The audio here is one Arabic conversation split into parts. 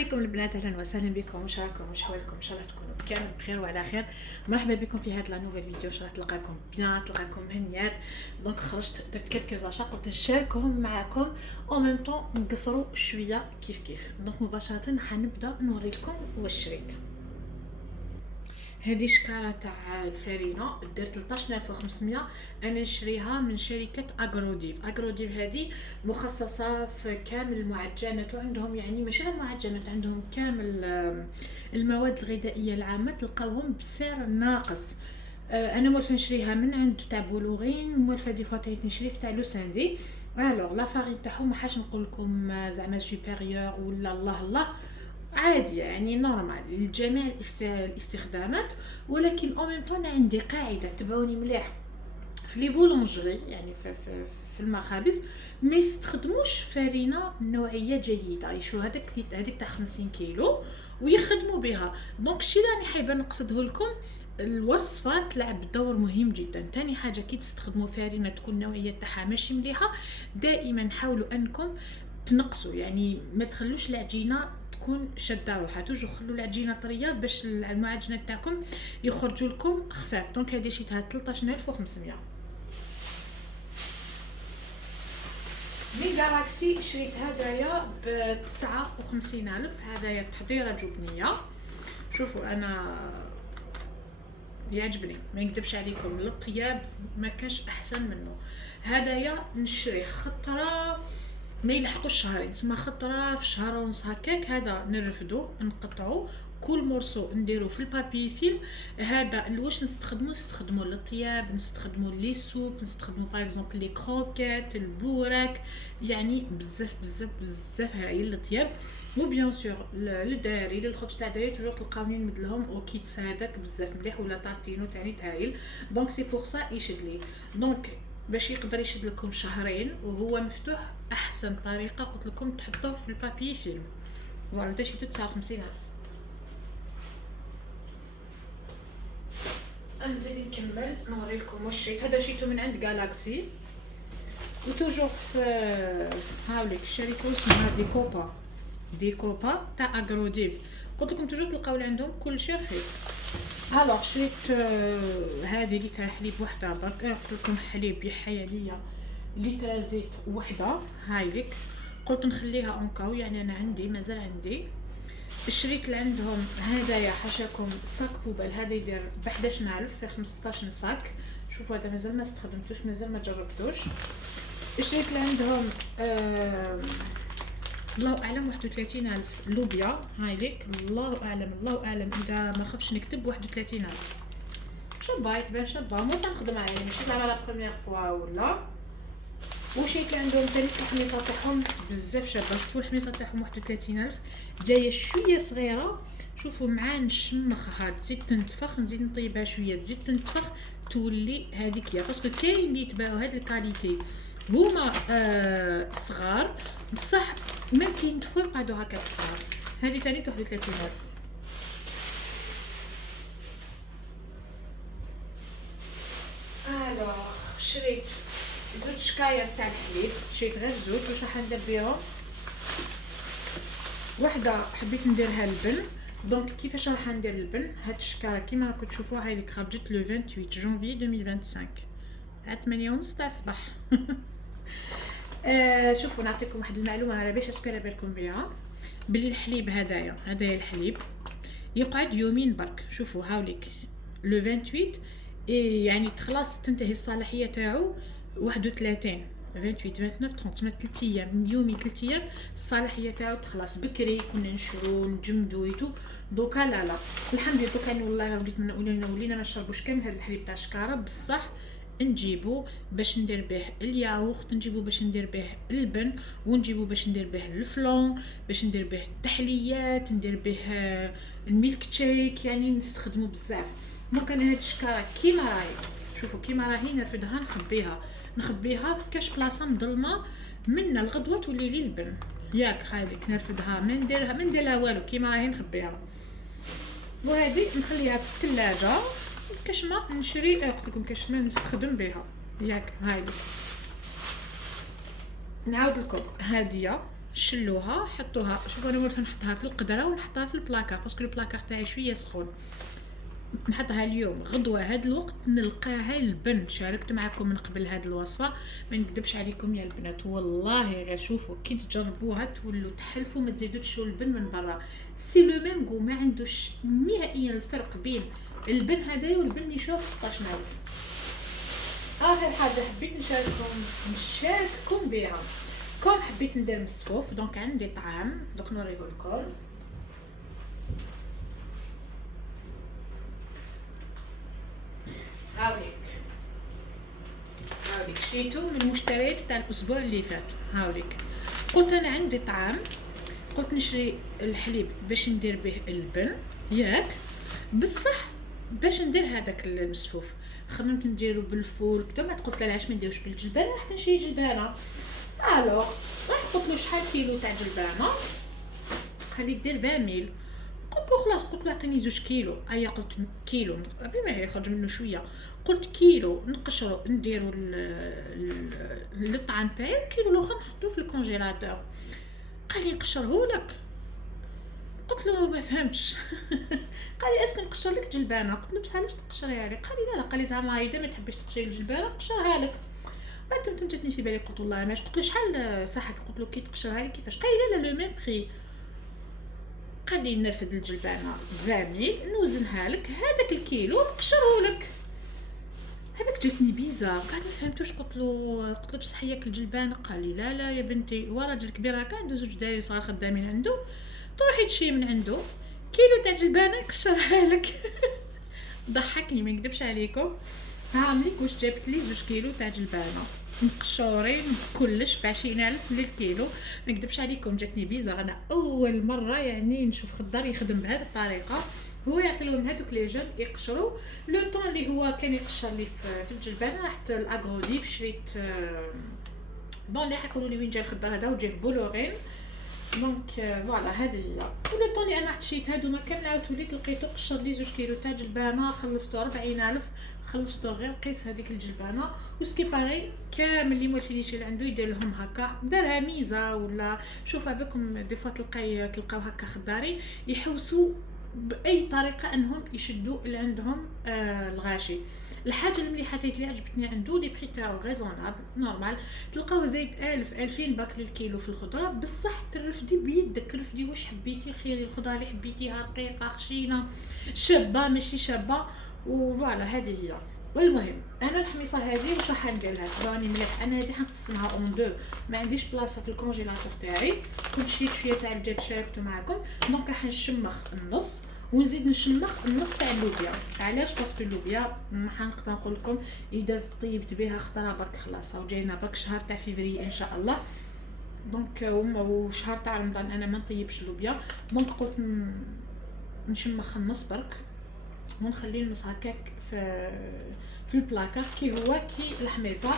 عليكم البنات، اهلا وسهلا بكم. واش راكم؟ واش حوالكم؟ ان شاء الله تكونوا كامل بخير وعلى خير. مرحبا بكم في هاد لا نوفيل فيديو. ان شاء الله تلقاكم بيان، تلقاكم هنيات. دونك خرجت درت كلكو زاشا قلت نشاركهم معكم او ميم طون نقصروا شويه كيف. دونك مباشره حنبدا نوريكم واش شريت. هذه شكاره تاع الفرينه درت 13500. انا نشريها من شركه اغروديف هذه مخصصه في كامل المعجنات، وعندهم يعني ماشي غير المعجنات، عندهم كامل المواد الغذائيه العامه تلقاوهم بسعر ناقص. انا مولفه نشريها من عند تاع بولوغين، مولفه دي فوا نشري تاع لو ساندي. الوغ لا فارين تاعهم ما حاش نقول لكم زعما سوبيريور ولا الله عادي، يعني نورمال لجميع الاستخدامات. ولكن او ميم طون عندي قاعده تبعوني مليح في لي بولونجري، يعني في المخابز ما يستخدموش فرينه نوعيه جيده، يشرو هذيك تاع 50 كيلو ويخدموا بها. دونك شي راني حايبه نقصده لكم. الوصفه تلعب دور مهم جدا. تاني حاجه كي تستخدموا فرينه تكون النوعيه تاعها ماشي مليحه، دائما حاولوا انكم تنقصوا، يعني ما تخلوش العجينه تكون شاده روحها، توجو خلوا العجينه طريه باش المعجنات تاعكم يخرجوا لكم خفاف. دونك هذه شيتها 13500. من جالاكسي شريت هدايا ب 59000. هدايا تحضيره جبنيه. شوفوا انا يعجبني، ما نكذبش عليكم، للطياب ما كانش احسن منه. هدايا نشري خطره ما يلحقوش شهرين، تسمى خطره في شهر ونص هكاك. هذا نرفدو نقطعو كل مرسو نديرو في البابي فيلم. هذا واش نستخدمو للطياب، نستخدمو لي سوب، نستخدمو باغ اكزومبل لي كروكيت، البوراك، يعني بزاف هايل للطياب. وبيان سور للدراري للخبز تاع الدراري توجور تلقاوني نمدلهم او كيتس هذاك بزاف مليح، ولا طارتينو تاني هايل. دونك سي بور سا يشد لي. دونك باش يقدر يشد لكم شهرين وهو مفتوح، احسن طريقه قلت لكم تحطوه في البابي فيلم. فوالا تا شيتو 59000. نزيد نكمل نوريلكم واش شريت. هذا شريتو من عند جالاكسي، وتوجور في هاوليك الشركه اسمها ديكوبا تاع اغروديف. قلت لكم توجور تلقاو عندهم كل شيء رخيص. الوغ شريت هذه اللي تاع حليب وحده برك. قلت لكم حليب يحيى ليا لتر زيت وحده هايليك، قلت نخليها اونكاو، يعني انا عندي مازال عندي. شريت لعندهم هدايا حاشاكم صاك بوبال، هذا يدير ب 11000 في 15 صاك. شوفوا هذا مازال ما استخدمتوش، مازال ما جربتوش. شريت لعندهم الله اعلم 31000 لوبيا هايليك. الله اعلم اذا ما خفش نكتب 31000. شابه تبان شابه، مو تنخدمها يعني ماشي زعما لا بروميير فوا ولا. وشريت عندهم ثاني الحميصه تاعهم بزاف شابه. شوفوا الحميصه تاعهم 31000، جايه شويه صغيره. شوفوا مع نشمخها تزيد تنتفخ، نزيد نطيبها شويه تزيد تنتفخ، تولي هذيك هي. باسكو كاين اللي يتباعوا هاد الكاليتي هما صغار بصح ما كينتفخوا يقعدوا هكا صغار. هذه ثاني 31000. الوغ شريت زوج شكاير تاع الحليب، شريت غير زوج. واش راح ندير بيهم؟ وحده حبيت نديرها البن. دونك كيفاش راح ندير البن؟ هاد الشكاره كيما راكم تشوفوها هاي اللي خرجت لو 28 جونفي 2025 على 8:30 تاع الصباح. شوفوا نعطيكم واحد المعلومه على باش اسكو على بالكم بها، بلي الحليب هدايا الحليب يقعد يومين برك. شوفوا هاوليك لو 28 يعني تخلص تنتهي الصلاحيه تاعو 31 28 29 30 3 ايام، يومي 3 ايام الصلاحيه تاعو تخلص. بكري كنا نشرو نجمدو ويتو، دوكا لا الحمد لله. دوكا والله وليت ولينا ما نشربوش كامل هذا الحليب تاع الشكاره، بصح نجيبو باش ندير به الياغورت، نجيبو باش ندير به البن، ونجيبو باش ندير به الفلون، باش ندير به التحليات، ندير به الميلك تشيك، يعني نستخدمو بزاف. دونك انا هاد الشكاره كيما راهي، شوفوا كيما راهي نرفدها نخبيها في كاش بلاصه مظلمه، من الغدوه تولي لي البن ياك هايليك. نرفدها ما نديرها والو كيما راهي نخبيها. وهذه نخليها في الثلاجه كاش ما نشري قلت لكم كاش ما نستخدم بها ياك. هايليك نعاود لكم هاديه شلوها حطوها. شوفوا انا وليت نحطها في القدره ونحطها في البلاكار باسكو البلاكار تاعي شويه سخون. نحطها اليوم غدوه هاد الوقت نلقاها البن. شاركت معكم من قبل هاد الوصفه، ما نكذبش عليكم يا البنات والله غير شوفوا كي تجربوها تولوا تحلفوا ما تزيدوا تشرو البن من برا. سي لو ميم غو، ما عندوش نهائيا الفرق بين البن هذايا والبن اللي يشوف 16 ناوي. اخر حاجه حبيت نشارككم بها، كون حبيت ندير مسفوف دونك عندي طعام دوك نوريه لكم. هاوليك شريتو من المشتريات تاع الاسبوع اللي فات. هاوليك قلت انا عندي طعام، قلت نشري الحليب باش ندير به البن ياك، بصح باش ندير هذاك المسفوف خممت نديرو بالفول كدا. ما قلت علاش ما نديروش بالجلبانه، حتى نشري جلبانه. الوغ رحت قلت له شحال كيلو تاع جلبانه، قال لي دير 20 ميل. قلت له خلاص، قلت له عطيني 2 كيلو. ايا قلت كيلو بما يخرج منه شويه، قلت كيلو نقشرو نديرو الطعام تاعي، كيلو الاخر نحطوه في الكونجيلاتور. قال لي نقشرهولك. قلت له ما فهمتش. قال لي اسكو نقشر لك جلبانه. قلت له بصح علاش تقشريها لي؟ قال لي لا قال لي زعما اذا ما تحبيش تقشري الجلبانه نقشرها لك. بعد جاتني في بالي قلت والله ماشي. قلت له شحال صحك؟ قلت له كي تقشرها لي كيفاش؟ قال لي لا لو ميم بري. قال لي نرفد الجلبانه 20 ميل نوزنها لك، هذاك الكيلو نقشره لك. هذاك جاتني بيزار، قاعد ما فهمتوش. قلت له بصح هياك الجلبانه. قال لي لا يا بنتي، هو راجل كبير هكا عنده 2 دايري صغار خدامين عنده، تروحي تشري من عنده كيلو تاع جلبانه يقشرها لك. ضحكني ما نكذبش عليكم. هامليك واش جابت لي 2 كيلو تاع جلبانه مقشورين كلش ب20,000 للكيلو. ما نكذبش عليكم جاتني بيزا. انا اول مره يعني نشوف خضار يخدم بهذه الطريقه. هو يعطي لهم هذوك لي جون يقشروا لو طون اللي هو كان يقشر لي في الجلبانه. رحت الاغروديف شريت بون اللي حيقولوا لي وين جا الخضار هذا، وجا في بولورين. دونك فوالا هذه هي. ولو طون اللي انا حشيت هادو ما كان عاود وليت لقيتو قشر لي 2 كيلو تاع جلبانه، خلصتو 40,000. خلصتو غير قيس هذيك الجلبانه وسكي باغي كامل اللي موالفين يشري عنده يدير لهم هكا، دارها ميزه ولا شوفوا بكم دي فوا تلقاو هكا خضارين يحوسوا باي طريقه انهم يشدوا اللي عندهم الغاشي. الحاجه المليحه اللي عجبتني عنده لي بري تاعو ريزونابل نورمال. تلقاو زايد 1000-2000 باك للكيلو في الخضره، بصح ترفدي بيدك، رفدي واش حبيتي، خيري الخضره اللي حبيتيها رقيقه خشينه شابه ماشي شابه. وفوالا هذه هي. والمهم انا الحميصه هذه واش راح نديرها راني مليح. انا هذه حنقسمها اون دو، ما عنديش بلاصه في الكونجيلاتور تاعي، كنت شريت شويه تاع الدجاج شاركته معكم. دونك راح نشمخ النص ونزيد نشمخ النص تاع اللوبيا. علاش؟ باسكو اللوبيا ما حنقدر نقول لكم اذا طيبت بها خطره برك خلاص، او جاينا برك شهر تاع فيفري ان شاء الله. دونك وشهر تاع رمضان انا ما نطيبش اللوبيا. دونك قلت نشمخ النص برك ونخلي النص هكاك في البلاكار كي هو كي الحميصه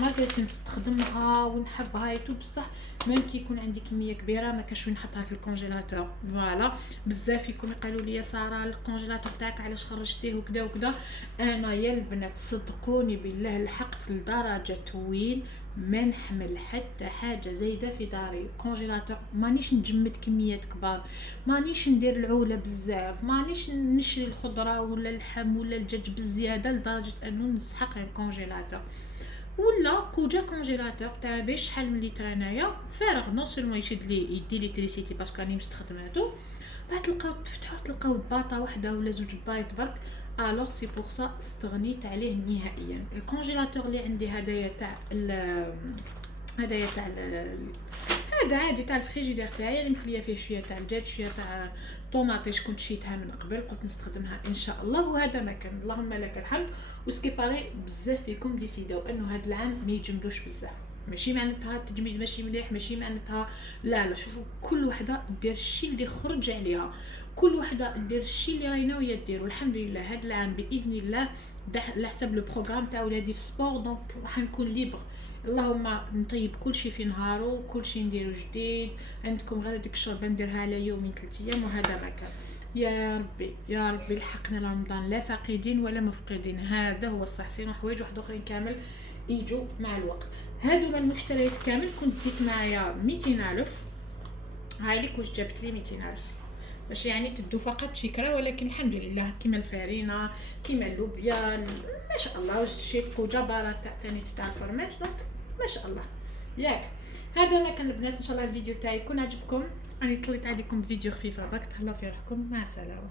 ما قلت نستخدمها ونحبها يتو، بصح ميم كي يكون عندي كميه كبيره ما كاش وين نحطها في الكونجيلاتور. فوالا بزاف فيكم يقالوا لي ساره الكونجيلاتور تاعك علاش خرجتيه وكذا وكذا. انا يا البنات صدقوني بالله لحقت لدرجه وين ما نحمل حتى حاجه زايده في داري. كونجيلاتور مانيش نجمد كميات كبار، مانيش ندير العوله بزاف، مانيش نشري الخضره ولا اللحم ولا الدجاج بزياده لدرجه انه نسحق الكونجيلاتور. ولا كوجا كونجيلاتور تاع باش شحال من لتر انايا فارغ نو سولمون يشد لي يدي لي تريسيتي باسكو راني مستخدماتو. بعد تلقاو تفتحوا تلقاو باطه واحده ولا 2 بايط برك. الوغ سي بور سا استغنيت عليه نهائيا. الكونجيلاتور اللي عندي هدايا تاع هذا عادي تاع الفريجيدير تاعي، يعني مخليه فيه شويه تاع الدجاج شويه تاع طوماطيش كنت شيتها من قبل قلت نستخدمها ان شاء الله. وهذا ما كان اللهم لك الحمد. وسكي باغي بزاف فيكم ديسيداو انه هذا العام ما يجمدوش بزاف، ماشي معناتها التجميد ماشي مليح، ماشي معناتها لا شوفوا كل وحده دير الشيء اللي خرج عليها، كل وحده دير الشيء اللي راهي ناويه ديرو. الحمد لله هذا العام باذن الله على حسب لو بروغرام تاع ولادي في سبور، دونك راح نكون ليبر. اللهم نطيب كل شيء في نهارو، كل شيء نديرو جديد. عندكم غير ديك الشوربه نديرها على يومين 3 ايام وهذا ما كان. يا ربي يا ربي لحقنا رمضان لا فاقدين ولا مفقدين، هذا هو الصح. سينو حوايج واحد اخرين كامل يجوا مع الوقت. هادو المشتريات كامل كنت ديت معايا 200,000. هايليك واش جابت لي 200,000 باش يعني تدو فقط فكره. ولكن الحمد لله كيما الفارينه كيما اللوبيا ما شاء الله، واش شيت كوجبره تاع تاع الفرماج دونك ما شاء الله ياك. هذا ما كان البنات، ان شاء الله الفيديو تاعي يكون عجبكم. راني طليت عليكم فيديو خفيفه برك، تهلاو في روحكم، مع السلامه.